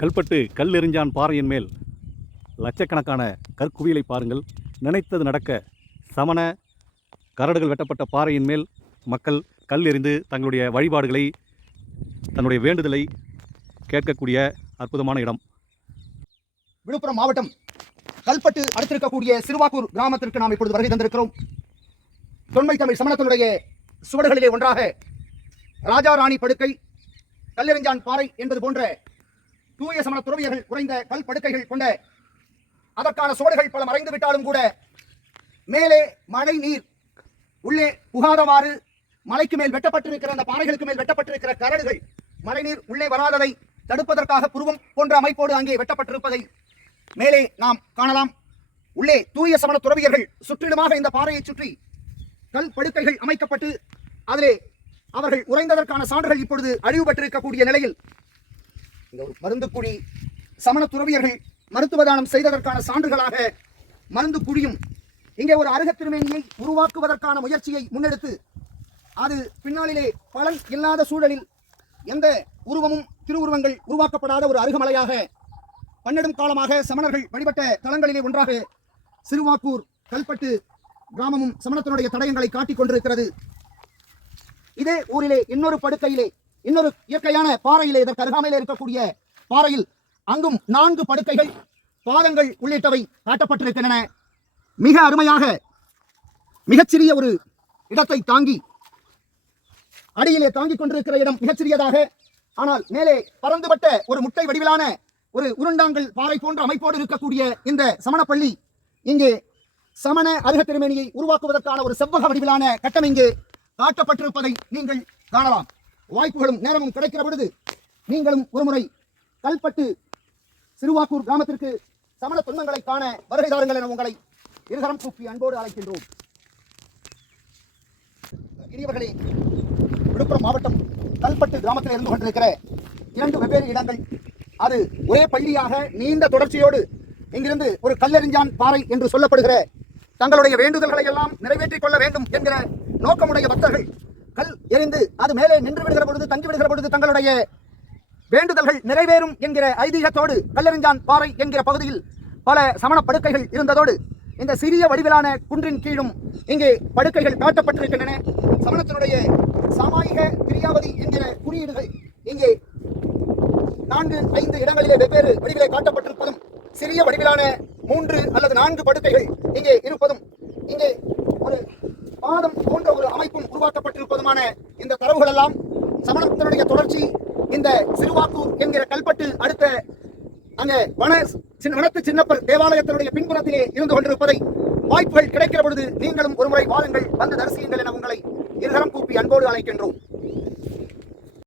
கல்பட்டு கல் எறிஞ்சான் பாறையின் மேல். லட்சக்கணக்கான கற்குவியலை பாருங்கள். நினைத்தது நடக்க சமண கரடுகள் வெட்டப்பட்ட பாறையின் மேல் மக்கள் கல் எறிந்து தங்களுடைய வழிபாடுகளை தன்னுடைய வேண்டுதலை கேட்கக்கூடிய அற்புதமான இடம். விழுப்புரம் மாவட்டம் கல்பட்டு அடுத்திருக்கக்கூடிய சிறுவாக்கூர் கிராமத்திற்கு நாம் இப்பொழுது வருகை தந்திருக்கிறோம். தொன்மை தமிழ் சமணத்தினுடைய சுவடுகளிலே ஒன்றாக ராஜா ராணி படுக்கை கல்லெறிஞ்சான் பாறை என்பது போன்ற தூய சமண துறவியர்கள் குறைந்த கல் படுக்கைகள் கொண்ட அதற்கான சோடுகள் பல மறைந்து விட்டாலும் கூட மேலே மழை நீர் உள்ளே புகாதவாறு மலைக்கு மேல் வெட்டப்பட்டிருக்கிற அந்த பாறைகளுக்கு மேல் வெட்டப்பட்டிருக்கிற கரடுகள் மழைநீர் உள்ளே வராததை தடுப்பதற்காக புருவம் போன்ற அமைப்போடு அங்கே வெட்டப்பட்டிருப்பதை மேலே நாம் காணலாம். உள்ளே தூய சமண துறவியர்கள் சுற்றிலுமாக இந்த பாறையை சுற்றி கல் படுக்கைகள் அமைக்கப்பட்டு அதிலே அவர்கள் உறைந்ததற்கான சான்றுகள் இப்பொழுது அழிவுபட்டிருக்கக்கூடிய நிலையில் இந்த ஒரு மருந்துக்குடி சமண துறவியர்கள் மருத்துவ தானம் செய்ததற்கான சான்றுகளாக மருந்து குழியும் இங்கே ஒரு அருக திருமேனியை உருவாக்குவதற்கான முயற்சியை முன்னெடுத்து அது பின்னாளிலே பலன் இல்லாத சூழலில் எந்த உருவமும் திருவுருவங்கள் உருவாக்கப்படாத ஒரு அருகமலையாக பன்னெடும் காலமாக சமணர்கள் வழிபட்ட தலங்களிலே ஒன்றாக சிறுவாக்கூர் கல்பட்டு கிராமமும் சமணத்தினுடைய தடயங்களை காட்டிக் கொண்டிருக்கிறது. இதே ஊரிலே இன்னொரு படுக்கையிலே இன்னொரு இயற்கையான பாறையிலே இதற்கு அருகாமையிலே இருக்கக்கூடிய பாறையில் அங்கும் நான்கு படுக்கைகள் பாதங்கள் உள்ளிட்டவை காட்டப்பட்டிருக்கின்றன. மிக அருமையாக மிகச்சிறிய ஒரு இடத்தை தாங்கி அடியிலே தாங்கிக் கொண்டிருக்கிற இடம் மிகச்சிறியதாக. ஆனால் மேலே பறந்துபட்ட ஒரு முட்டை வடிவிலான ஒரு உருண்டாங்கல் பாறை போன்ற அமைப்போடு இருக்கக்கூடிய இந்த சமணப்பள்ளி இங்கே சமண அருக திருமேனியை உருவாக்குவதற்கான ஒரு செவ்வக வடிவிலான கட்டம் இங்கே காட்டப்பட்டிருப்பதை நீங்கள் காணலாம். வாய்ப்புகளும் நேரமும் கிடைக்கிற பொழுது நீங்களும் ஒருமுறை கல்பட்டு சிறுவாக்கூர் கிராமத்திற்கு சமண துன்பங்களை காண வருகை தாருங்கள் என உங்களை இருகரம் கூப்பி அன்போடு அழைக்கின்றோம். இனியவர்களே விழுப்புரம் மாவட்டம் கல்பட்டு கிராமத்தில் இருந்து கொண்டிருக்கிற இரண்டு வெவ்வேறு இடங்கள். அது ஒரே பள்ளியாக நீண்ட தொடர்ச்சியோடு இங்கிருந்து ஒரு கல்லெறிஞ்சான் பாறை என்று சொல்லப்படுகிற தங்களுடைய வேண்டுதல்களை எல்லாம் நிறைவேற்றிக் கொள்ள வேண்டும் என்கிற நோக்கமுடைய பக்தர்கள் கல் எறிந்து அது மேலே நின்று விடுகிற பொழுது தங்கி விடுகிற பொழுது தங்களுடைய வேண்டுதல்கள் நிறைவேறும் என்கிற ஐதீகத்தோடு கல்லறிஞ்சான் பாறை என்கிற பகுதியில் பல சமண படுக்கைகள் இருந்ததோடு இந்த சிறிய வடிவிலான குன்றின் கீழும் இங்கே படுக்கைகள் காட்டப்பட்டிருக்கின்றன சமணத்தினுடைய சாமாயிக கிரியாவதி என்கிற குறியீடுகள் இங்கே நான்கு ஐந்து இடங்களிலே வெவ்வேறு வடிவிலே காட்டப்பட்டிருப்பதும் சிறிய வடிவிலான மூன்று அல்லது நான்கு படுக்கைகள் இங்கே இருப்பதும் இங்கே ஒரு பாதம் போன்ற ஒரு அமைப்பும் உருவாக்கப்பட்டிருப்பதுமான இந்த தரவுகள் எல்லாம் சமணத்தினுடைய தொடர்ச்சி இந்த சிறுவாக்கூர் என்கிற கல்பட்டு அடுத்த அங்க வன வனத்து சின்னப்பர் தேவாலயத்தினுடைய பின்புறத்திலே இருந்து கொண்டிருப்பதை வாய்ப்புகள் கிடைக்கிற பொழுது நீங்களும் ஒருமுறை வாருங்கள் வந்து தரிசியுங்கள் என உங்களை இருகரம் கூப்பி அன்போடு அழைக்கின்றோம்.